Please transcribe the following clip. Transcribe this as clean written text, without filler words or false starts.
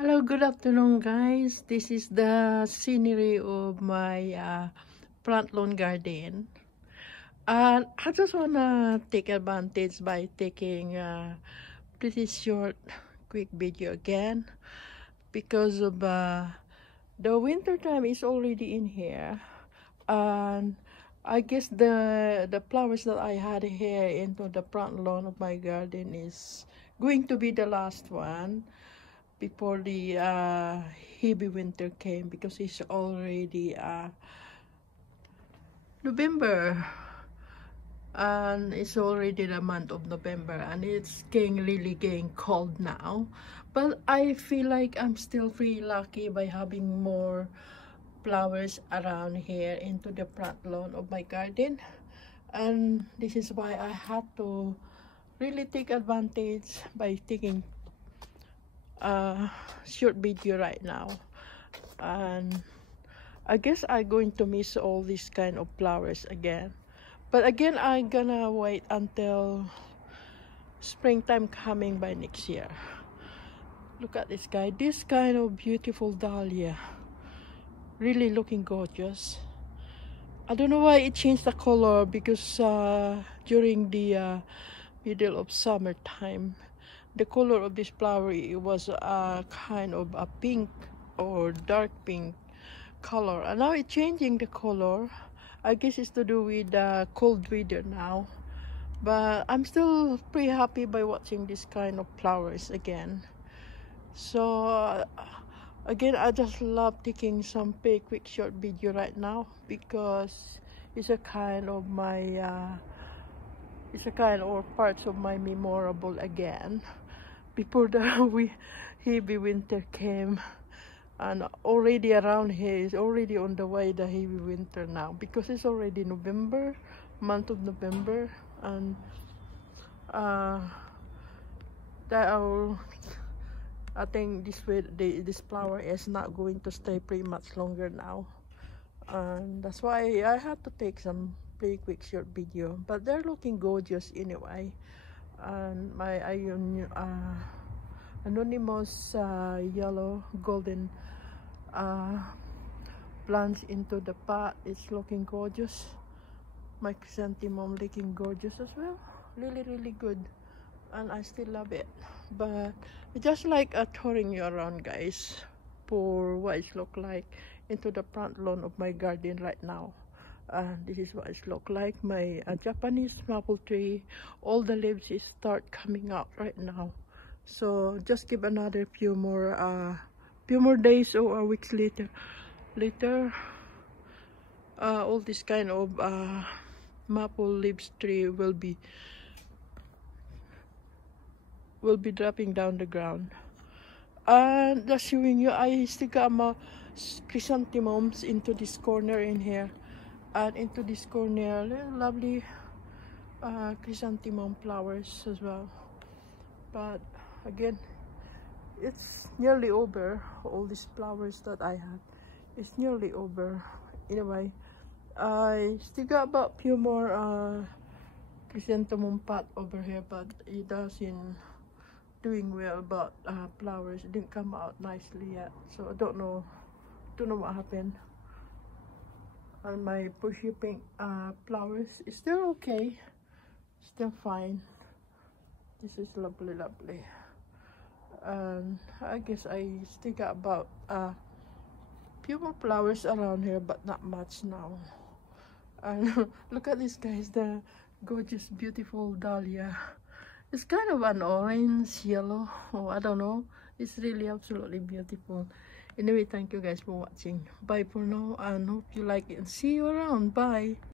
Hello, good afternoon, guys. This is the scenery of my front lawn garden. And I just want to take advantage by taking a pretty short, quick video again because of the winter time is already in here. And I guess the flowers that I had here into the front lawn of my garden is going to be the last one before the heavy winter came, because it's already November, and it's already the month of November, and it's really getting cold now. But I feel like I'm still pretty lucky by having more flowers around here into the front lawn of my garden, and this is why I had to really take advantage by taking a short video right now. And I guess I'm going to miss all these kind of flowers again, but again I'm gonna wait until springtime coming by next year. Look at this guy, this kind of beautiful dahlia, really looking gorgeous. I don't know why it changed the color, because during the middle of summertime, the color of this flower, it was kind of a pink or dark pink color, and now it's changing the color. I guess it's to do with the cold weather now, but I'm still pretty happy by watching this kind of flowers again. So again, I just love taking some quick short video right now, because it's a kind of my it's a kind of parts of my memorable again before the heavy winter came. And already around here is already on the way the heavy winter now, because it's already November, month of November, and I think this flower is not going to stay pretty much longer now, and that's why I had to take some pretty quick short video. But they're looking gorgeous anyway, and my anonymous yellow golden plants into the pot, it's looking gorgeous. My chrysanthemum looking gorgeous as well, really good, and I still love it. But it's just like touring you around, guys, for what it look like into the front lawn of my garden right now. This is what it look like. My Japanese maple tree, all the leaves is start coming out right now, so just give another few more days or weeks later all this kind of maple leaves tree will be dropping down the ground. And just showing you, I still got my chrysanthemums into this corner in here, and into this corner lovely chrysanthemum flowers as well. But again, it's nearly over. All these flowers that I had, it's nearly over. Anyway, I still got about few more chrysanthemum pot over here, but it doesn't doing well. But flowers didn't come out nicely yet, so I don't know what happened. And my bushy pink flowers is still okay, still fine. This is lovely. And I guess I still got about few more flowers around here, but not much now. And look at this, guys, the gorgeous beautiful dahlia. It's kind of an orange yellow, or I don't know. It's really absolutely beautiful. Anyway, thank you guys for watching. Bye for now, and hope you like it, and see you around. Bye.